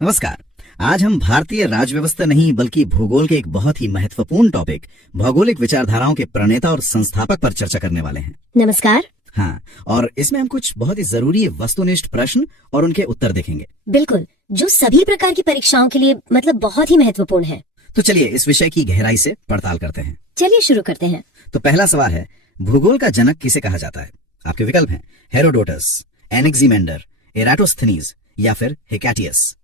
नमस्कार। आज हम भारतीय राज्य व्यवस्था नहीं बल्कि भूगोल के एक बहुत ही महत्वपूर्ण टॉपिक भौगोलिक विचारधाराओं के प्रणेता और संस्थापक पर चर्चा करने वाले हैं। नमस्कार। हाँ, और इसमें हम कुछ बहुत ही जरूरी वस्तुनिष्ठ प्रश्न और उनके उत्तर देखेंगे। बिल्कुल, जो सभी प्रकार की परीक्षाओं के लिए बहुत ही महत्वपूर्ण है। तो चलिए इस विषय की गहराई से पड़ताल करते हैं। चलिए शुरू करते हैं। तो पहला सवाल है, भूगोल का जनक किसे कहा जाता है? आपके विकल्प हैं हेरोडोटस, एनेक्सिमेंडर, एराटोस्थनीज या फिर हिकैटियस।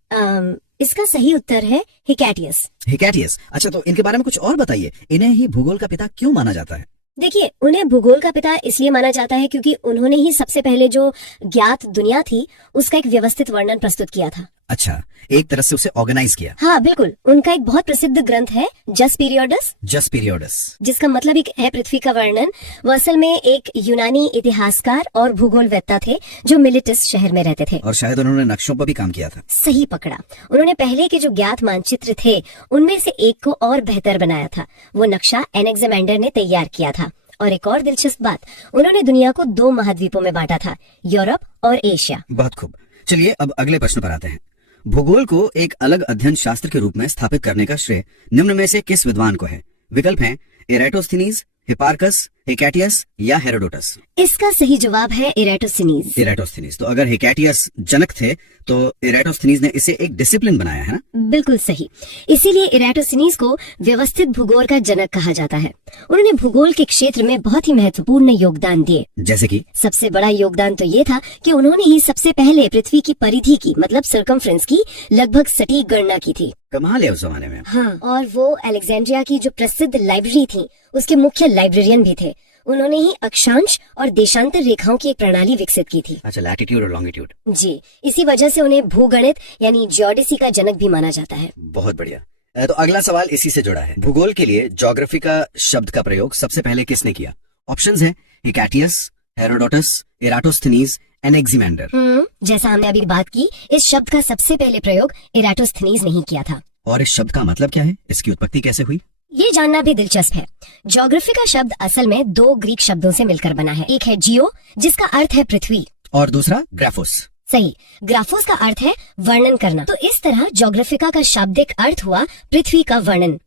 इसका सही उत्तर है हिकैटियस। हिकैटियस। अच्छा, तो इनके बारे में कुछ और बताइए। इन्हें ही भूगोल का पिता क्यों माना जाता है? देखिए, उन्हें भूगोल का पिता इसलिए माना जाता है क्योंकि उन्होंने ही सबसे पहले जो ज्ञात दुनिया थी उसका एक व्यवस्थित वर्णन प्रस्तुत किया था। अच्छा, एक तरह से उसे ऑर्गेनाइज किया। हाँ बिल्कुल, उनका एक बहुत प्रसिद्ध ग्रंथ है जस पीरियोडस। जस पीरियोडस, जिसका मतलब एक है पृथ्वी का वर्णन। वो असल में एक यूनानी इतिहासकार और भूगोलवेत्ता थे जो मिलिटस शहर में रहते थे। और शायद उन्होंने नक्शों पर भी काम किया था। सही पकड़ा। उन्होंने पहले के जो ज्ञात मानचित्र थे उनमें से एक को और बेहतर बनाया था। वो नक्शा एनेक्सिमेंडर ने तैयार किया था। और एक और दिलचस्प बात, उन्होंने दुनिया को 2 महाद्वीपों में बांटा था, यूरोप और एशिया। बहुत खूब। चलिए अब अगले प्रश्न पर आते हैं। भूगोल को एक अलग अध्ययन शास्त्र के रूप में स्थापित करने का श्रेय निम्न में से किस विद्वान को है? विकल्प हैं एराटोस्थनीज, हिपार्कस, हिकैटियस या हेरोडोटस। इसका सही जवाब है एराटोस्थनीज। एराटोस्थनीज। तो अगर हिकैटियस जनक थे तो एराटोस्थनीज ने इसे एक डिसिप्लिन बनाया है ना? बिल्कुल सही। इसीलिए एराटोस्थनीज को व्यवस्थित भूगोल का जनक कहा जाता है। उन्होंने भूगोल के क्षेत्र में बहुत ही महत्वपूर्ण योगदान दिए। जैसे कि सबसे बड़ा योगदान तो ये था कि उन्होंने ही सबसे पहले पृथ्वी की परिधि की मतलब सर्कमफ्रेंस की लगभग सटीक गणना की थी। कमाल है उस जमाने में। हाँ, और वो अलेक्जेंड्रिया की जो प्रसिद्ध लाइब्रेरी थी उसके मुख्य लाइब्रेरियन भी थे। उन्होंने ही अक्षांश और देशांतर रेखाओं की एक प्रणाली विकसित की थी। अच्छा, लैटिट्यूड और लॉन्गिट्यूड। जी, इसी वजह से उन्हें भूगणित यानी जियोडेसी का जनक भी माना जाता है। बहुत बढ़िया। तो अगला सवाल इसी से जुड़ा है। भूगोल के लिए ज्योग्राफी का शब्द का प्रयोग सबसे पहले किसने किया? ऑप्शंस हैं हिकैटियस, हेरोडोटस, एराटोस्थनीज, एनेक्सिमेंडर। जैसा हमने अभी बात की, इस शब्द का सबसे पहले प्रयोग एराटोस्थनीज ने ही किया था। और इस शब्द का मतलब क्या है? इसकी उत्पत्ति कैसे हुई? ये जानना भी दिलचस्प है। ज्योग्राफी का शब्द असल में 2 ग्रीक शब्दों से मिलकर बना है। एक है जियो, जिसका अर्थ है पृथ्वी, और दूसरा ग्राफोस। सही। ग्राफोस का अर्थ है वर्णन करना। तो इस तरह ज्योग्राफिका का शाब्दिक अर्थ हुआ पृथ्वी का वर्णन।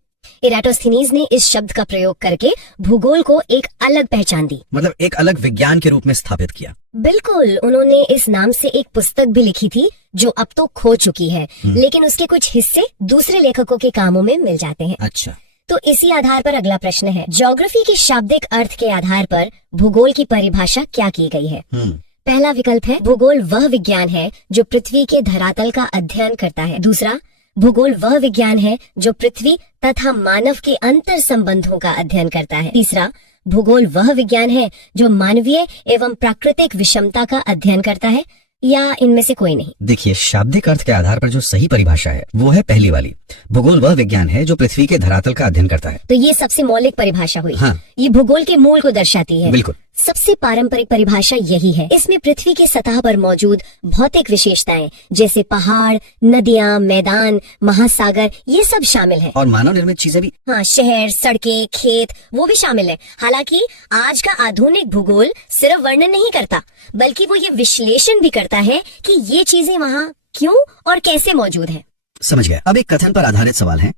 एराटोस्थनीज ने इस शब्द का प्रयोग करके भूगोल को एक अलग पहचान दी, मतलब एक अलग विज्ञान के रूप में स्थापित किया। बिल्कुल। उन्होंने इस नाम से एक पुस्तक भी लिखी थी जो अब तो खो चुकी है, लेकिन उसके कुछ हिस्से दूसरे लेखकों के कामों में मिल जाते हैं। अच्छा, तो इसी आधार पर अगला प्रश्न है, ज्योग्राफी के शाब्दिक अर्थ के आधार पर भूगोल की परिभाषा क्या की गई है? पहला विकल्प है भूगोल वह विज्ञान है जो पृथ्वी के धरातल का अध्ययन करता है। दूसरा, भूगोल वह विज्ञान है जो पृथ्वी तथा मानव के अंतर संबंधों का अध्ययन करता है। तीसरा, भूगोल वह विज्ञान है जो मानवीय एवं प्राकृतिक विषमता का अध्ययन करता है, या इनमें से कोई नहीं। देखिए, शाब्दिक अर्थ के आधार पर जो सही परिभाषा है वो है पहली वाली। भूगोल वह विज्ञान है जो पृथ्वी के धरातल का अध्ययन करता है। तो ये सबसे मौलिक परिभाषा हुई। हाँ। ये भूगोल के मूल को दर्शाती है। बिल्कुल। सबसे पारंपरिक परिभाषा यही है। इसमें पृथ्वी की सतह पर मौजूद भौतिक विशेषताएं जैसे पहाड़, नदियां, मैदान, महासागर, ये सब शामिल है। और मानव निर्मित चीजें भी। हाँ, शहर, सड़कें, खेत, वो भी शामिल है। हालांकि आज का आधुनिक भूगोल सिर्फ वर्णन नहीं करता, बल्कि वो ये विश्लेषण भी करता है कि ये चीजें वहाँ क्यों और कैसे मौजूद है। समझ गए। अब एक कथन पर आधारित सवाल है।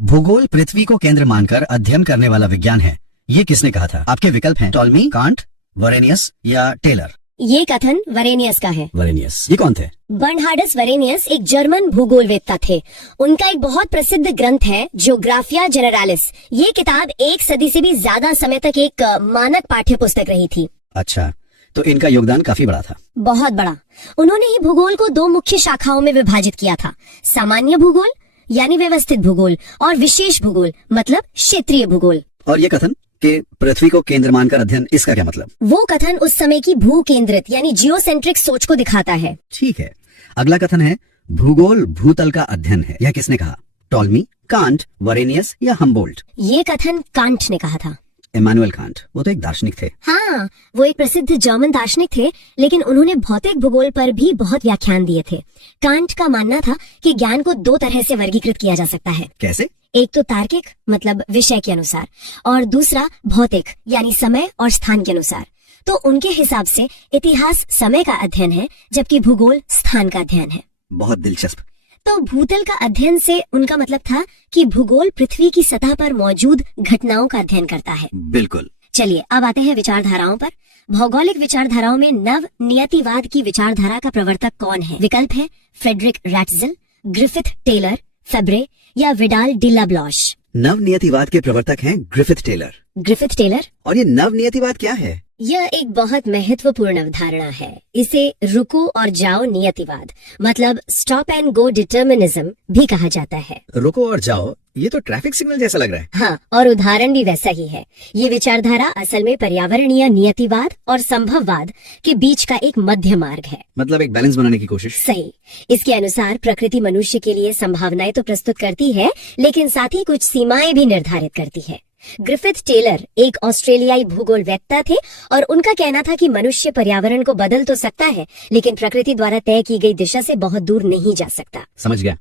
भूगोल पृथ्वी को केंद्र मानकर अध्ययन करने वाला विज्ञान है, ये किसने कहा था? आपके विकल्प हैं टॉलमी, कांट, वरेनियस या टेलर। ये कथन वरेनियस का है। वरेनियस। ये कौन थे? बर्नहार्डस वरेनियस एक जर्मन भूगोलवेत्ता थे। उनका एक बहुत प्रसिद्ध ग्रंथ है जियोग्राफिया जनरालिस। ये किताब 1 सदी से भी ज्यादा समय तक एक मानक पाठ्य पुस्तक रही थी। अच्छा, तो इनका योगदान काफी बड़ा था। बहुत बड़ा। उन्होंने ही भूगोल को 2 मुख्य शाखाओं में विभाजित किया था, सामान्य भूगोल यानी व्यवस्थित भूगोल और विशेष भूगोल मतलब क्षेत्रीय भूगोल। और ये कथन कि पृथ्वी को केंद्र मानकर अध्ययन, इसका क्या मतलब? वो कथन उस समय की भू केंद्रित यानी जियोसेंट्रिक सोच को दिखाता है। ठीक है। अगला कथन है भूगोल भूतल का अध्ययन है, यह किसने कहा? टॉलमी, कांट, वरेनियस या हम्बोल्ट। ये कथन कांट ने कहा था। इमानुएल कांट, वो तो एक दार्शनिक थे। हाँ, वो एक प्रसिद्ध जर्मन दार्शनिक थे, लेकिन उन्होंने भौतिक भूगोल पर भी बहुत व्याख्यान दिए थे। कांट का मानना था कि ज्ञान को 2 तरह से वर्गीकृत किया जा सकता है। कैसे? एक तो तार्किक मतलब विषय के अनुसार, और दूसरा भौतिक यानी समय और स्थान के अनुसार। तो उनके हिसाब से इतिहास समय का अध्ययन है, जबकि भूगोल स्थान का अध्ययन है। बहुत दिलचस्प। तो भूतल का अध्ययन से उनका मतलब था कि भूगोल पृथ्वी की सतह पर मौजूद घटनाओं का अध्ययन करता है। बिल्कुल। चलिए अब आते हैं विचारधाराओं पर। भौगोलिक विचारधाराओं में नव नियतिवाद की विचारधारा का प्रवर्तक कौन है? विकल्प है फ्रेडरिक रैटज़ल, ग्रिफिथ टेलर, फेब्रे या विडाल डी ला ब्लॉश। नव नियतिवाद के प्रवर्तक हैं ग्रिफिथ टेलर। Griffith Taylor. और ये नव नियतिवाद क्या है? यह एक बहुत महत्वपूर्ण अवधारणा है। इसे रुको और जाओ नियतिवाद मतलब स्टॉप एंड गो डिटर्मिनिज्म भी कहा जाता है। रुको और जाओ, ये तो ट्रैफिक सिग्नल जैसा लग रहा है। हाँ, और उदाहरण भी वैसा ही है। ये विचारधारा असल में पर्यावरणीय नियतिवाद और संभववाद के बीच का एक मध्य मार्ग है। मतलब एक बैलेंस बनाने की कोशिश। सही। इसके अनुसार प्रकृति मनुष्य के लिए संभावनाएं तो प्रस्तुत करती है, लेकिन साथ ही कुछ सीमाएं भी निर्धारित करती है। ग्रिफिथ टेलर एक ऑस्ट्रेलियाई भूगोलवेत्ता थे और उनका कहना था कि मनुष्य पर्यावरण को बदल तो सकता है, लेकिन प्रकृति द्वारा तय की गई दिशा से बहुत दूर नहीं जा सकता। समझ गया।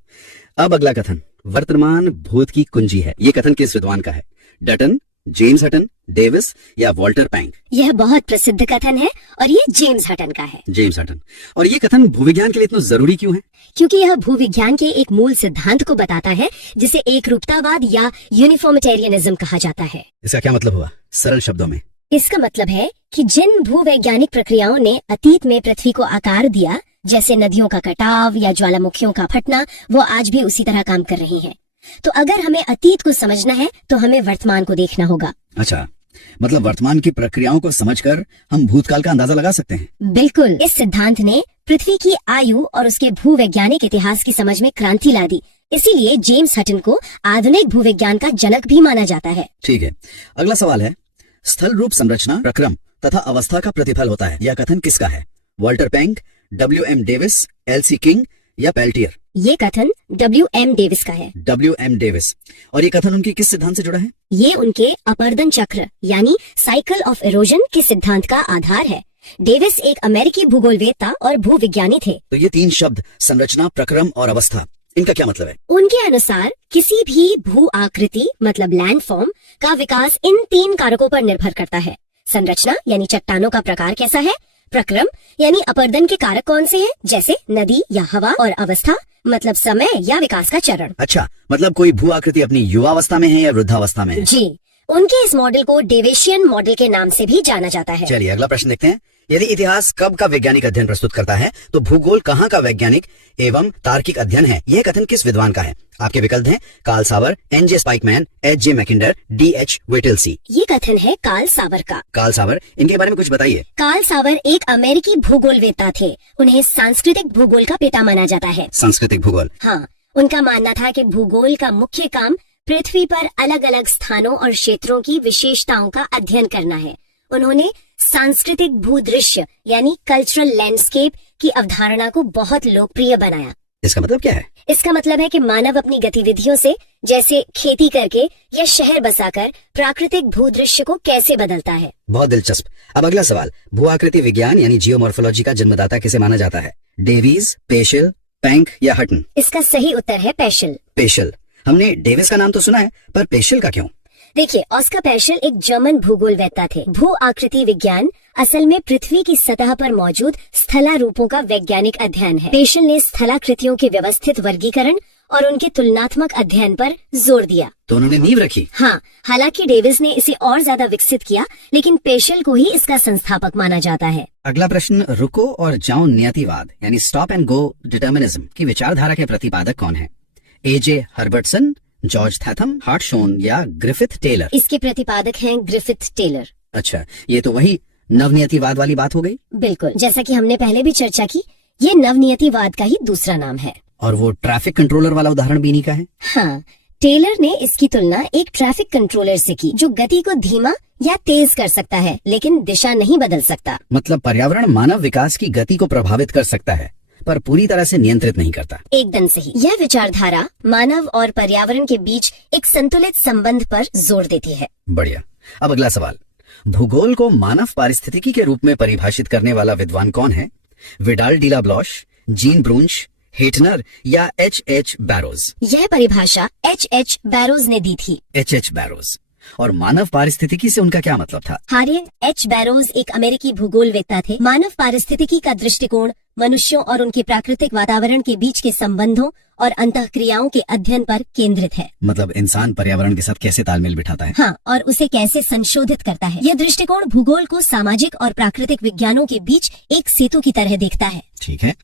अब अगला कथन वर्तमान भूत की कुंजी है। ये कथन किस विद्वान का है? डटन, जेम्स हटन, डेविस या वॉल्टर पैंक? यह बहुत प्रसिद्ध कथन है और ये जेम्स हटन का है। James Hutton. और ये कथन भूविज्ञान के लिए इतना जरूरी क्यों है? क्योंकि यह भूविज्ञान के एक मूल सिद्धांत को बताता है जिसे एक रूपतावाद या यूनिफॉर्मिटेरियनिज्म कहा जाता है। इसका क्या मतलब हुआ सरल शब्दों में? इसका मतलब है कि जिन भूवैज्ञानिक प्रक्रियाओं ने अतीत में पृथ्वी को आकार दिया, जैसे नदियों का कटाव या ज्वालामुखियों का फटना, वो आज भी उसी तरह काम कर रही हैं। तो अगर हमें अतीत को समझना है तो हमें वर्तमान को देखना होगा। अच्छा, मतलब वर्तमान की प्रक्रियाओं को समझकर हम भूतकाल का अंदाजा लगा सकते हैं। बिल्कुल। इस सिद्धांत ने पृथ्वी की आयु और उसके भूवैज्ञानिक इतिहास की समझ में क्रांति ला दी। इसीलिए जेम्स हटन को आधुनिक भूविज्ञान का जनक भी माना जाता है। ठीक है। अगला सवाल है स्थल रूप संरचना प्रक्रम तथा अवस्था का प्रतिफल होता है। यह कथन किसका है? Walter पैंक, W.M. Davis, L.C. King या पेल्टियर? ये कथन W.M. डेविस का है। W.M. डेविस। और ये कथन उनकी किस सिद्धांत से जुड़ा है? ये उनके अपर्दन चक्र यानी साइकिल ऑफ इरोजन के सिद्धांत का आधार है। डेविस एक अमेरिकी भूगोलवेत्ता और भूविज्ञानी थे। तो ये तीन शब्द संरचना, प्रक्रम और अवस्था, इनका क्या मतलब है? उनके अनुसार किसी भी भू आकृति मतलब लैंडफॉर्म का विकास इन तीन कारकों पर निर्भर करता है। संरचना यानी चट्टानों का प्रकार कैसा है, प्रक्रम यानी अपर्दन के कारक कौन से हैं, जैसे नदी या हवा, और अवस्था मतलब समय या विकास का चरण। अच्छा, मतलब कोई भू आकृति अपनी युवावस्था में है या वृद्धावस्था में है? जी, उनके इस मॉडल को डेविशियन मॉडल के नाम से भी जाना जाता है। चलिए अगला प्रश्न देखते हैं। यदि इतिहास कब का वैज्ञानिक अध्ययन प्रस्तुत करता है तो भूगोल कहाँ का वैज्ञानिक एवं तार्किक अध्ययन है? यह कथन किस विद्वान का है? आपके विकल्प हैं कार्ल सावर, N.J. Spykman, H.J. Mackinder, D.H. वेटेल्सी। ये कथन है कार्ल सावर का। कार्ल सावर, इनके बारे में कुछ बताइए। कार्ल सावर एक अमेरिकी भूगोलवेत्ता थे। उन्हें सांस्कृतिक भूगोल का पिता माना जाता है। सांस्कृतिक भूगोल? हाँ, उनका मानना था कि भूगोल का मुख्य काम पृथ्वी पर अलग अलग स्थानों और क्षेत्रों की विशेषताओं का अध्ययन करना है। उन्होंने सांस्कृतिक भूदृश्य यानी कल्चरल लैंडस्केप की अवधारणा को बहुत लोकप्रिय बनाया। इसका मतलब क्या है? इसका मतलब है कि मानव अपनी गतिविधियों से, जैसे खेती करके या शहर बसाकर, प्राकृतिक भूदृश्य को कैसे बदलता है। बहुत दिलचस्प। अब अगला सवाल, भू आकृति विज्ञान यानी जियोमॉर्फोलॉजी का जन्मदाता किसे माना जाता है? डेविस, पेशल, पैंक या हटन? इसका सही उत्तर है पेशल। पेशल। हमने डेविस का नाम तो सुना है, पर पेशल का क्यों? देखिए, ऑस्कर पेशल एक जर्मन भूगोलवेत्ता थे। भू आकृति विज्ञान असल में पृथ्वी की सतह पर मौजूद स्थलारूपों का वैज्ञानिक अध्ययन है। पेशल ने स्थलाकृतियों के व्यवस्थित वर्गीकरण और उनके तुलनात्मक अध्ययन पर जोर दिया। तो उन्होंने नींव रखी। हाँ, हालांकि डेविस ने इसे और ज्यादा विकसित किया, लेकिन पेशल को ही इसका संस्थापक माना जाता है। अगला प्रश्न, रुको और जाओ नियतिवाद यानी स्टॉप एंड गो डिटर्मिनिज्म की विचारधारा के प्रतिपादक कौन है? A.J. हर्बर्टसन, जॉर्ज थैथम, हार्टशोन या ग्रिफिथ टेलर? इसके प्रतिपादक हैं ग्रिफिथ टेलर। अच्छा, ये तो वही नवनियतिवाद वाली बात हो गई। बिल्कुल, जैसा कि हमने पहले भी चर्चा की, ये नवनियतिवाद का ही दूसरा नाम है। और वो ट्रैफिक कंट्रोलर वाला उदाहरण भी इन्हीं का है। हाँ, टेलर ने इसकी तुलना एक ट्रैफिक कंट्रोलर से की जो गति को धीमा या तेज कर सकता है, लेकिन दिशा नहीं बदल सकता। मतलब पर्यावरण मानव विकास की गति को प्रभावित कर सकता है, पर पूरी तरह से नियंत्रित नहीं करता। एकदम सही। यह विचारधारा मानव और पर्यावरण के बीच एक संतुलित संबंध पर जोर देती है। बढ़िया। अब अगला सवाल, भूगोल को मानव पारिस्थितिकी के रूप में परिभाषित करने वाला विद्वान कौन है? विडाल डी ला ब्लॉश, जीन ब्रूंच, हेटनर या H.H. बैरोज? यह परिभाषा H.H. बैरोज ने दी थी। H.H. बैरोज। और मानव पारिस्थितिकी से उनका क्या मतलब था? हारियट एच बैरोज एक अमेरिकी भूगोलवेत्ता थे। मानव पारिस्थितिकी का दृष्टिकोण मनुष्यों और उनके प्राकृतिक वातावरण के बीच के संबंधों और अंतःक्रियाओं के अध्ययन पर केंद्रित है। मतलब इंसान पर्यावरण के साथ कैसे तालमेल बिठाता है? हाँ, और उसे कैसे संशोधित करता है। यह दृष्टिकोण भूगोल को सामाजिक और प्राकृतिक विज्ञानों के बीच एक सेतु की तरह देखता है। ठीक है,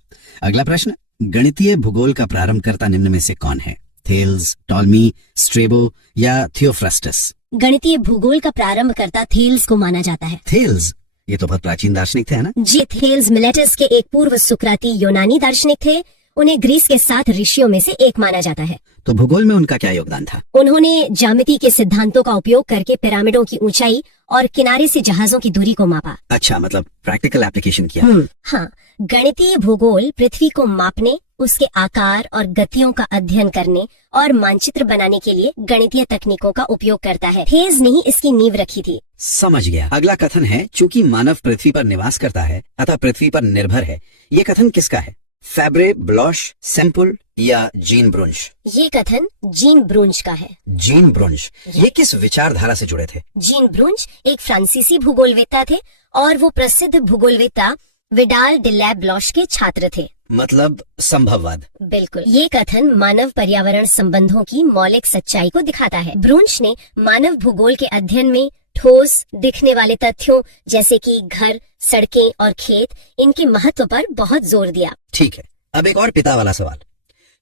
अगला प्रश्न, गणितीय भूगोल का प्रारंभकर्ता निम्न में से कौन है? थेल्स, टॉलमी, स्ट्रेबो या थियोफ्रास्टस? गणितीय भूगोल का प्रारंभकर्ता थेल्स को माना जाता है। थेल्स, ये तो बहुत प्राचीन दार्शनिक थे, है ना? जी, थेल्स मिलेटस के एक पूर्व सुकराती यूनानी दार्शनिक थे। उन्हें ग्रीस के 7 ऋषियों में से एक माना जाता है। तो भूगोल में उनका क्या योगदान था? उन्होंने ज्यामिति के सिद्धांतों का उपयोग करके पिरामिडों की ऊंचाई और किनारे से जहाजों की दूरी को मापा। अच्छा, मतलब प्रैक्टिकल एप्लीकेशन किया। हाँ, गणितीय भूगोल पृथ्वी को मापने, उसके आकार और गतियों का अध्ययन करने और मानचित्र बनाने के लिए गणितीय तकनीकों का उपयोग करता है। थेल्स ने ही इसकी नींव रखी थी। समझ गया। अगला कथन है, चूंकि मानव पृथ्वी पर निवास करता है अतः पृथ्वी पर निर्भर है। ये कथन किसका है? फैब्रे, ब्लॉश, सेम्पुल या जीन ब्रुंश? ये कथन जीन ब्रुंश का है। जीन ब्रुंश, ये किस विचारधारा से जुड़े थे? जीन ब्रुंश एक फ्रांसीसी भूगोलवेत्ता थे और वो प्रसिद्ध भूगोलवेत्ता विडाल डे ला ब्लॉश के छात्र थे। मतलब संभववाद। बिल्कुल, ये कथन मानव पर्यावरण संबंधों की मौलिक सच्चाई को दिखाता है। ब्रुंश ने मानव भूगोल के अध्ययन में ठोस दिखने वाले तथ्यों जैसे कि घर, सड़कें और खेत, इनके महत्व पर बहुत जोर दिया। ठीक है, अब एक और पिता वाला सवाल।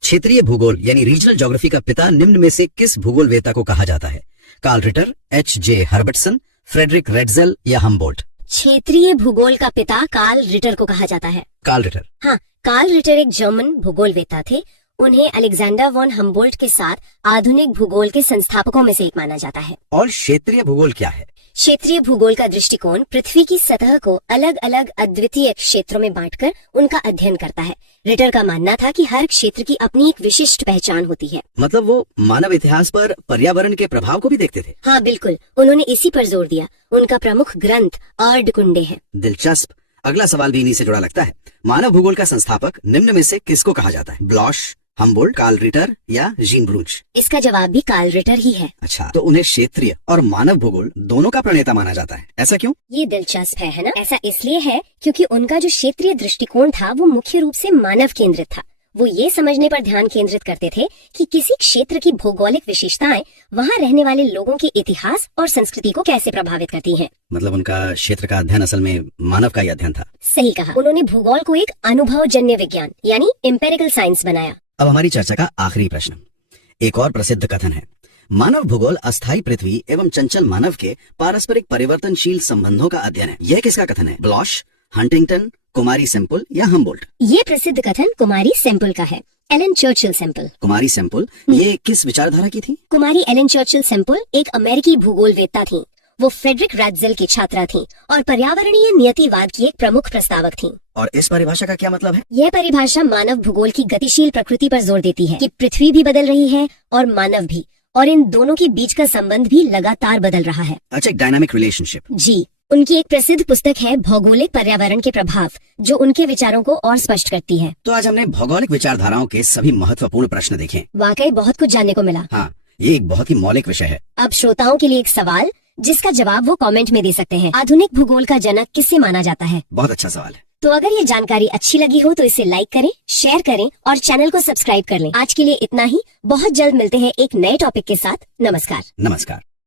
क्षेत्रीय भूगोल यानी रीजनल ज्योग्राफी का पिता निम्न में से किस भूगोलवेत्ता को कहा जाता है? Carl Ritter, H J. Herbertson, Friedrich Ratzel या हम्बोल्ट? क्षेत्रीय भूगोल का पिता कार्ल रिटर को कहा जाता है। Carl Ritter. हाँ, कार्ल रिटर एक जर्मन भूगोलवेत्ता थे। उन्हें अलेक्जेंडर वॉन हम्बोल्ट के साथ आधुनिक भूगोल के संस्थापकों में से एक माना जाता है। और क्षेत्रीय भूगोल क्या है? क्षेत्रीय भूगोल का दृष्टिकोण पृथ्वी की सतह को अलग अलग अद्वितीय क्षेत्रों में बांटकर उनका अध्ययन करता है। रिटर का मानना था कि हर क्षेत्र की अपनी एक विशिष्ट पहचान होती है। मतलब वो मानव इतिहास पर पर्यावरण के प्रभाव को भी देखते थे। हाँ बिल्कुल, उन्होंने इसी पर जोर दिया। उनका प्रमुख ग्रंथ अर्धकुंडे है। दिलचस्प। अगला सवाल भी इन्हीं से जुड़ा लगता है। मानव भूगोल का संस्थापक निम्न में से किसको कहा जाता है? ब्लॉश, हम्बोल्ट, कार्ल रिटर या जीन ब्रुंश? इसका जवाब भी कार्ल रिटर ही है। अच्छा, तो उन्हें क्षेत्रीय और मानव भूगोल दोनों का प्रणेता माना जाता है, ऐसा क्यों? ये दिलचस्प है ना? ऐसा इसलिए है क्योंकि उनका जो क्षेत्रीय दृष्टिकोण था वो मुख्य रूप से मानव केंद्रित था। वो ये समझने पर ध्यान केंद्रित करते थे कि किसी क्षेत्र की भौगोलिक विशेषताएं वहाँ रहने वाले लोगों के इतिहास और संस्कृति को कैसे प्रभावित करती हैं। मतलब उनका क्षेत्र का अध्ययन असल में मानव का ही अध्ययन था। सही कहा। उन्होंने भूगोल को एक अनुभवजन्य विज्ञान यानी एम्पिरिकल साइंस बनाया। अब हमारी चर्चा का आखिरी प्रश्न। एक और प्रसिद्ध कथन है, मानव भूगोल अस्थायी पृथ्वी एवं चंचल मानव के पारस्परिक परिवर्तनशील संबंधों का अध्ययन है। यह किसका कथन है? ब्लॉश, हंटिंगटन, कुमारी सेम्पुल या हम्बोल्ट? ये प्रसिद्ध कथन कुमारी सेम्पुल का है। Ellen Churchill Semple. कुमारी सेम्पुल ये किस विचारधारा की थी? कुमारी एलन चर्चिल सेम्पुल एक अमेरिकी भूगोलवेत्ता थी। वो फ्रेडरिक रेड्जेल की छात्रा थी और पर्यावरणीय नियतिवाद की एक प्रमुख प्रस्तावक थी। और इस परिभाषा का क्या मतलब है? यह परिभाषा मानव भूगोल की गतिशील प्रकृति पर जोर देती है कि पृथ्वी भी बदल रही है और मानव भी, और इन दोनों के बीच का संबंध भी लगातार बदल रहा है। अच्छा, एक डायनामिक रिलेशनशिप। जी, उनकी एक प्रसिद्ध पुस्तक है भौगोलिक पर्यावरण के प्रभाव, जो उनके विचारों को और स्पष्ट करती है। तो आज हमने भौगोलिक विचारधाराओं के सभी महत्वपूर्ण प्रश्न देखे। वाकई बहुत कुछ जानने को मिला। हाँ, ये एक बहुत ही मौलिक विषय है। अब श्रोताओं के लिए एक सवाल, जिसका जवाब वो कमेंट में दे सकते हैं। आधुनिक भूगोल का जनक किसे माना जाता है? बहुत अच्छा सवाल है। तो अगर ये जानकारी अच्छी लगी हो तो इसे लाइक करें, शेयर करें और चैनल को सब्सक्राइब कर लें। आज के लिए इतना ही। बहुत जल्द मिलते हैं एक नए टॉपिक के साथ। नमस्कार। नमस्कार।